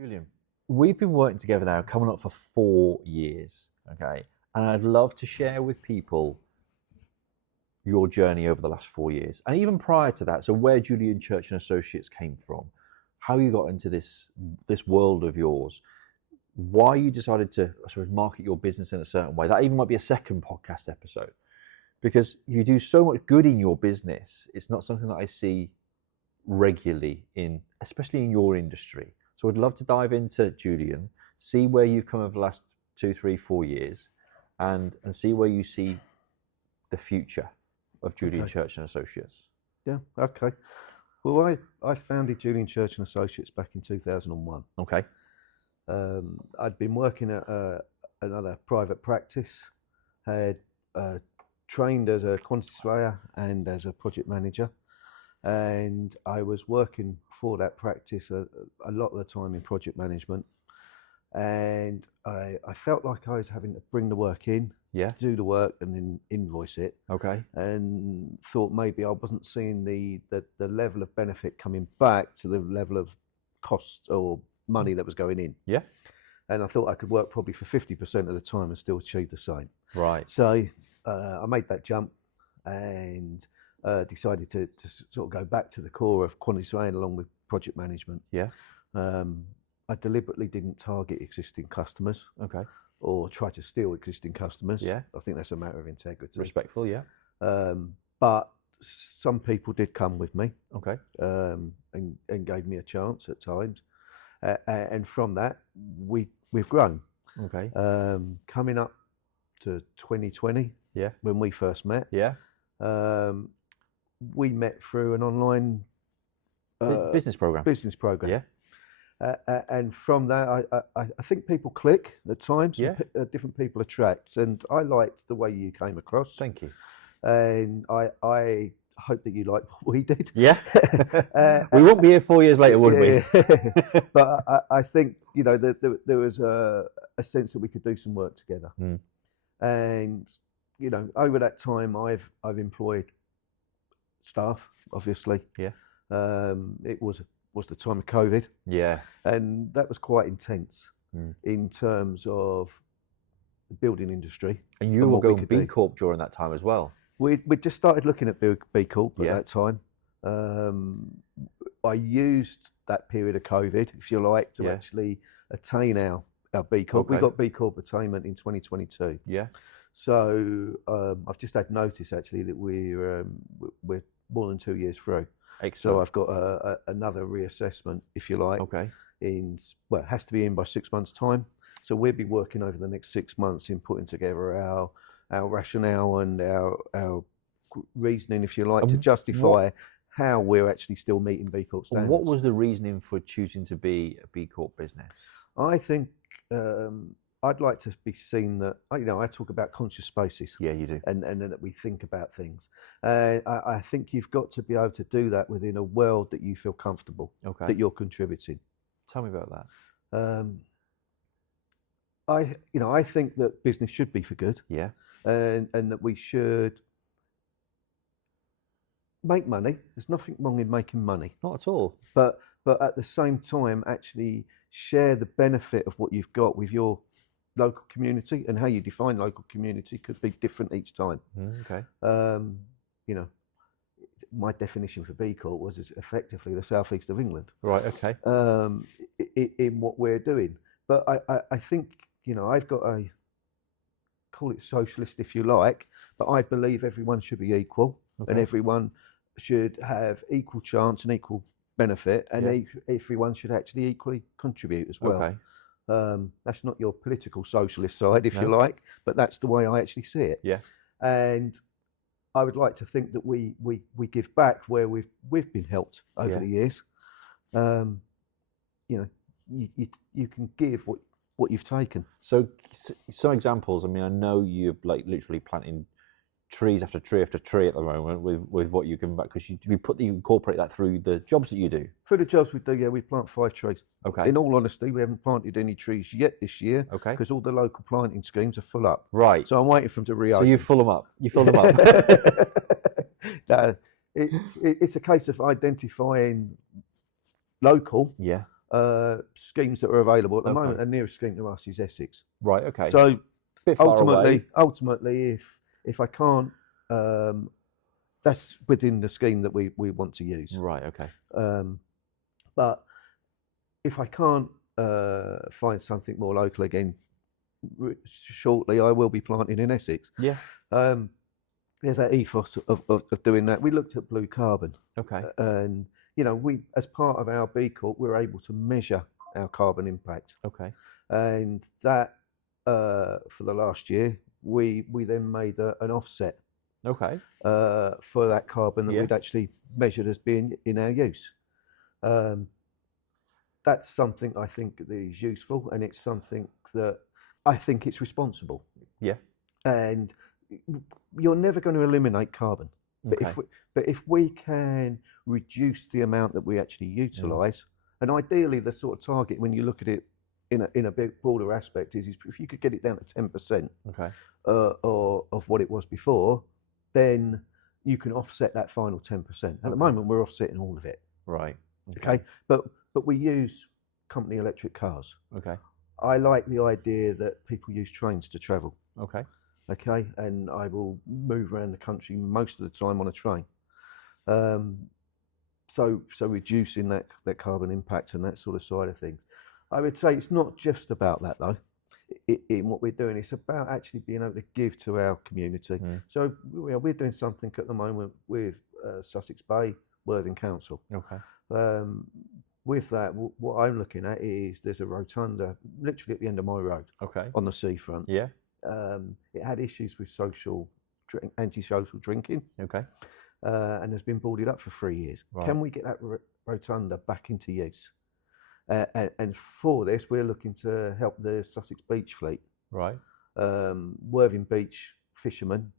Julian, we've been working together now coming up for 4 years, okay? And I'd love to share with people your journey over the last 4 years, and even prior to that. So where Julian Church Associates came from, how you got into this world of yours, why you decided to sort of market your business in a certain way. That even might be a second podcast episode, because you do so much good in your business. It's not something that I see regularly especially in your industry. So I'd love to dive into Julian, see where you've come over the last 2, 3, 4 years, and see where you see the future of Julian Church and Associates. Yeah, okay. Well, I founded Julian Church and Associates back in 2001. Okay. I'd been working at another private practice, had trained as a quantity surveyor and as a project manager, and I was working for that practice a lot of the time in project management, and I felt like I was having to bring the work in, do the work and then invoice it. Okay. And thought maybe I wasn't seeing the level of benefit coming back to the level of cost or money that was going in. Yeah. And I thought I could work probably for 50% of the time and still achieve the same. Right. So I made that jump and decided to sort of go back to the core of quantity surveying along with project management. Yeah. I deliberately didn't target existing customers. Okay. Or try to steal existing customers. Yeah. I think that's a matter of integrity. Respectful, yeah. But some people did come with me. Okay. And gave me a chance at times. And from that, we've grown. Okay. Coming up to 2020, when we first met, we met through an online business program. Yeah. And from that, I think people click at times. Yeah. Different people attract, and I liked the way you came across. Thank you. And I hope that you liked what we did. Yeah. We wouldn't be here 4 years later, would we? But I think there was a sense that we could do some work together. And over that time, I've employed staff, obviously. Yeah. It was the time of COVID. Yeah. And that was quite intense in terms of the building industry. And you were going Bcorp during that time as well. We just started looking at Bcorp at that time. I used that period of COVID, if you like, to actually attain our Bcorp. Okay. We got Bcorp attainment in 2022. Yeah. So I've just had notice actually that we're more than 2 years through. Excellent. So I've got another reassessment, if you like. Okay. It has to be in by 6 months' time. So we'll be working over the next 6 months in putting together our rationale and our reasoning, if you like, to justify how we're actually still meeting Bcorp standards. What was the reasoning for choosing to be a Bcorp business? I think I'd like to be seen that, I talk about conscious spaces. Yeah, you do. And that we think about things. I think you've got to be able to do that within a world that you feel comfortable, that you're contributing. Tell me about that. I think that business should be for good. Yeah. And that we should make money. There's nothing wrong in making money. Not at all. But at the same time, actually share the benefit of what you've got with your local community, and how you define local community could be different each time. Okay. My definition for Bcorp was effectively the southeast of England. Right. Okay. In what we're doing, but I think I've got call it socialist if you like, but I believe everyone should be equal, and everyone should have equal chance and equal benefit, and everyone should actually equally contribute as well. Okay. That's not your political socialist side, if you like, but that's the way I actually see it. Yeah. And I would like to think that we give back where we've been helped over the years. You can give what you've taken. So some examples. I mean, I know you're literally planting trees after tree after tree at the moment with what you can back, because you incorporate that through the jobs that you do. Through the jobs we do, we plant 5 trees. Okay. In all honesty, we haven't planted any trees yet this year. Okay. Because all the local planting schemes are full up. Right. So I'm waiting for them to reopen. So you fill them up. You fill them up. No, it's a case of identifying local. Yeah. schemes that are available at the Okay. moment. The nearest scheme to us is Essex. Right. Okay. So Bit far away. ultimately, if I can't, that's within the scheme that we want to use. Right. Okay. But if I can't find something more local again, shortly I will be planting in Essex. Yeah. There's that ethos of doing that. We looked at blue carbon, Okay. and we, as part of our Bcorp, we're able to measure our carbon impact, Okay. and that for the last year we then made an offset Okay. for that carbon that Yeah. we'd actually measured as being in our use. That's something I think that is useful, and it's something that I think it's responsible. Yeah. And you're never going to eliminate carbon, Okay. but if we can reduce the amount that we actually utilise, and ideally the sort of target when you look at it in a bit broader aspect is if you could get it down to 10%. Okay. Or of what it was before, then you can offset that final 10%. At the moment, we're offsetting all of it. Right. Okay, but we use company electric cars. Okay. I like the idea that people use trains to travel. Okay. Okay, and I will move around the country most of the time on a train. So reducing that carbon impact and that sort of side of things. I would say it's not just about that though. In what we're doing, it's about actually being able to give to our community. So we're doing something at the moment with Sussex Bay Worthing Council. Okay. With that, what I'm looking at is there's a rotunda literally at the end of my road. Okay. On the seafront. Yeah. It had issues with antisocial drinking. Okay. And has been boarded up for 3 years. Right. Can we get that rotunda back into use? And for this, we're looking to help the Sussex Beach Fleet. Right. Worthing Beach fishermen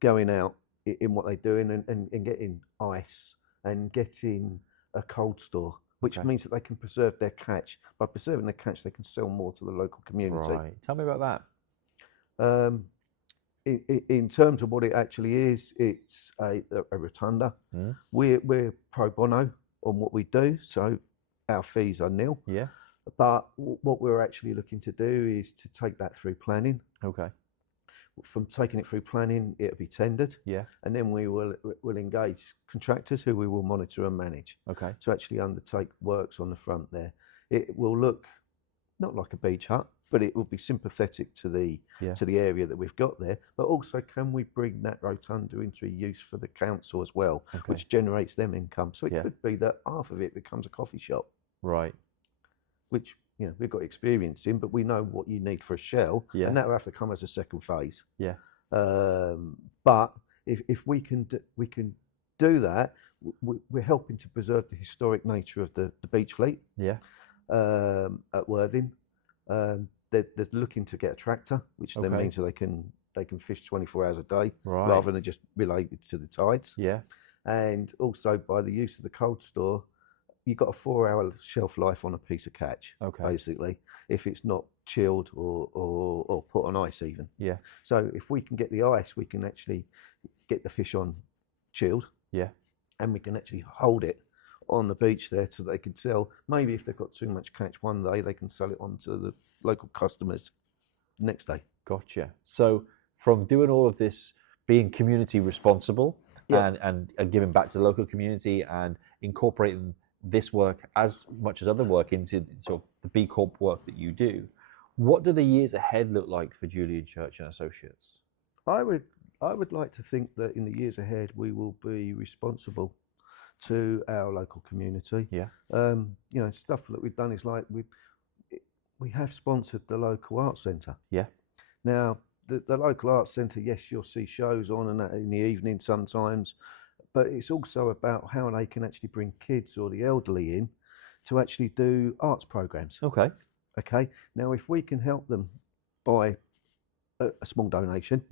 going out in what they're doing and getting ice and getting a cold store, which means that they can preserve their catch. By preserving their catch, they can sell more to the local community. Right. Tell me about that. In terms of what it actually is, it's a rotunda. We're pro bono on what we do, so our fees are nil. Yeah. But what we're actually looking to do is to take that through planning. Okay. From taking it through planning, it'll be tendered. Yeah. And then we'll engage contractors who we will monitor and manage. Okay. To actually undertake works on the front there. It will look not like a beach hut, but it will be sympathetic to the area that we've got there. But also, can we bring that rotunda into use for the council as well, which generates them income? So it could be that half of it becomes a coffee shop. Right. Which we've got experience in, but we know what you need for a shell, and that will have to come as a second phase. Yeah. But if we can do that, we're helping to preserve the historic nature of the beach fleet. Yeah. At Worthing. They're looking to get a tractor, which then means that they can fish 24 hours a day, rather than just related to the tides. Yeah. And also, by the use of the cold store, you've got a 4-hour shelf life on a piece of catch, basically, if it's not chilled or put on ice even. Yeah. So if we can get the ice, we can actually get the fish on chilled. Yeah. And we can actually hold it on the beach there so they can sell. Maybe if they've got too much catch one day, they can sell it on to the local customers the next day. Gotcha. So from doing all of this, being community responsible and giving back to the local community and incorporating this work as much as other work into sort of the B Corp work that you do, what do the years ahead look like for Julian Church and Associates? I would like to think that in the years ahead we will be responsible to our local community. Yeah. Stuff that we've done is like we have sponsored the local arts centre. Yeah. Now the local arts centre, yes, you'll see shows on and that in the evening sometimes, but it's also about how they can actually bring kids or the elderly in to actually do arts programs. Okay. Now, if we can help them by a small donation,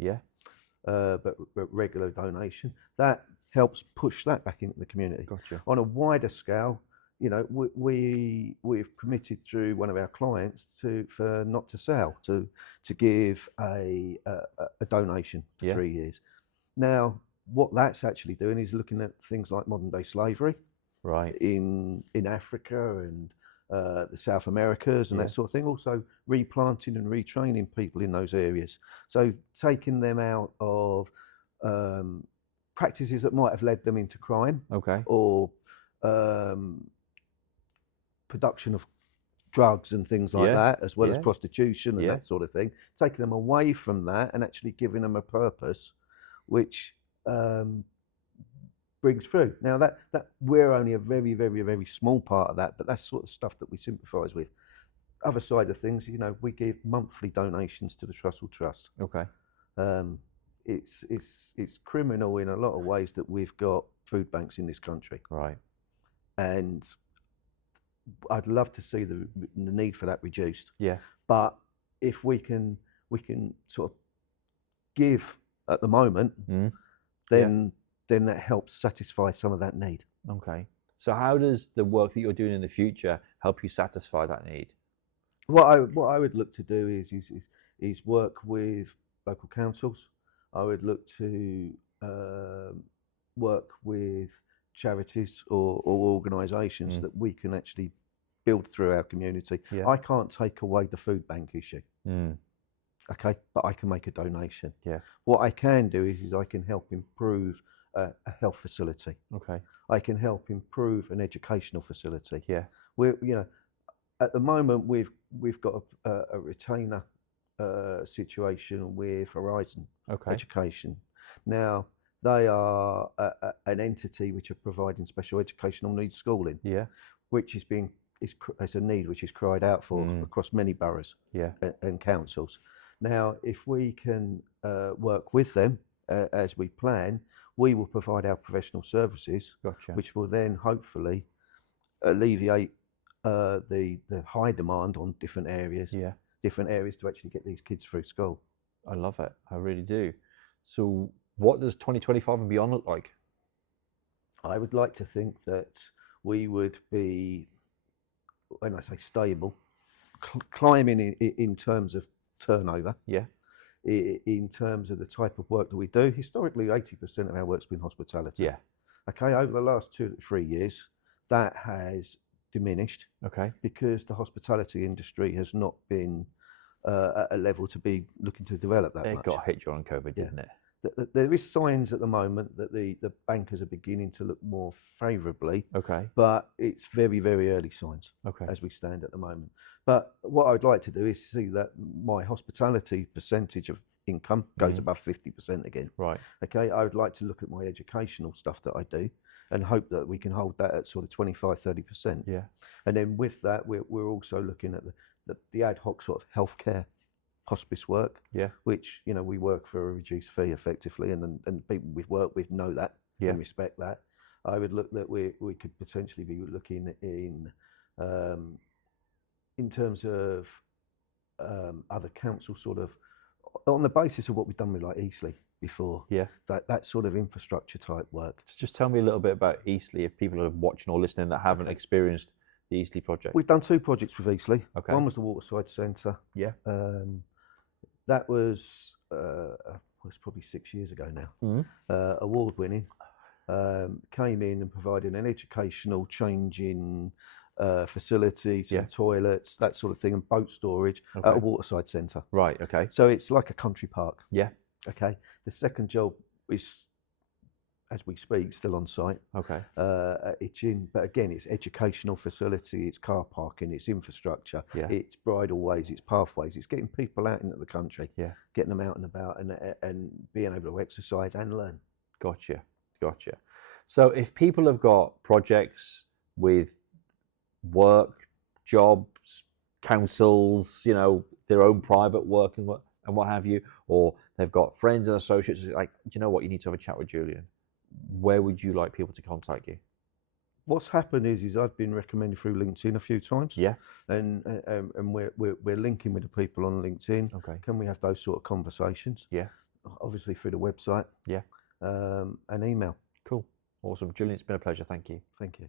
but regular donation, that helps push that back into the community. Gotcha. On a wider scale, we've committed through one of our clients for not to sell, to give a donation for 3 years. Now, what that's actually doing is looking at things like modern day slavery, right, in Africa and the South Americas and Yeah. that sort of thing. Also replanting and retraining people in those areas. So taking them out of practices that might have led them into crime Okay. or production of drugs and things like Yeah. that, as well as Yeah. prostitution and Yeah. that sort of thing, taking them away from that and actually giving them a purpose which brings through. Now that we're only a very, very, very small part of that, but that's sort of stuff that we sympathise with. Other side of things, you know, we give monthly donations to the Trussell Trust. Okay. It's criminal in a lot of ways that we've got food banks in this country, Right. and I'd love to see the need for that reduced. Yeah. But if we can sort of give at the moment, then that helps satisfy some of that need. Okay. So how does the work that you're doing in the future help you satisfy that need? What I would look to do is work with local councils. I would look to work with charities or organisations that we can actually build through our community. Yeah. I can't take away the food bank issue. Okay, but I can make a donation. Yeah. What I can do is I can help improve a health facility. Okay. I can help improve an educational facility. Yeah. We're, you know, at the moment we've got a retainer situation with Horizon Okay. Education. Now they are an entity which are providing special educational needs schooling. Yeah. Which is it's a need which is cried out for across many boroughs. Yeah. And councils. Now, if we can work with them as we plan, we will provide our professional services, Gotcha. which will then hopefully alleviate the high demand on different areas. Yeah. Different areas to actually get these kids through school. I love it. I really do. So what does 2025 and beyond look like? I would like to think that we would be, when I say stable, climbing in terms of turnover. Yeah. In terms of the type of work that we do. Historically, 80% of our work's been hospitality. Yeah. Okay, over the last 2 to 3 years, that has diminished. Okay. Because the hospitality industry has not been at a level to be looking to develop that much. It got hit during COVID, didn't it? There is signs at the moment that the bankers are beginning to look more favourably. Okay. But it's very, very early signs. Okay. As we stand at the moment. But what I'd like to do is see that my hospitality percentage of income goes above 50% again. Right. Okay. I would like to look at my educational stuff that I do and hope that we can hold that at sort of 25-30%. Yeah. And then with that, we're also looking at the ad hoc sort of healthcare hospice work. Yeah. Which, you know, we work for a reduced fee effectively, and people we've worked with know that and respect that. I would look that we could potentially be looking in terms of other council sort of on the basis of what we've done with like Eastleigh before. Yeah. That sort of infrastructure type work. Just tell me a little bit about Eastleigh if people are watching or listening that haven't experienced the Eastleigh project. We've done 2 projects with Eastleigh. Okay. One was the Waterside Centre. Yeah. That was it's probably 6 years ago now. Award winning. Came in and provided an educational changing facilities, some toilets, that sort of thing, and boat storage at a waterside centre. Right. Okay. So it's like a country park. Yeah. Okay. The second job is, as we speak, still on site. Okay. But again, it's educational facility, it's car parking, it's infrastructure, it's bridleways, it's pathways, it's getting people out into the country, getting them out and about, and being able to exercise and learn. Gotcha. So if people have got projects with work, jobs, councils, you know, their own private work and what have you, or they've got friends and associates, like, do you know what, you need to have a chat with Julian. Where would you like people to contact you? What's happened is I've been recommended through LinkedIn a few times. Yeah. And we're linking with the people on LinkedIn. Okay. Can we have those sort of conversations? Yeah. Obviously through the website. Yeah. And email. Cool. Awesome. Julian, it's been a pleasure. Thank you. Thank you.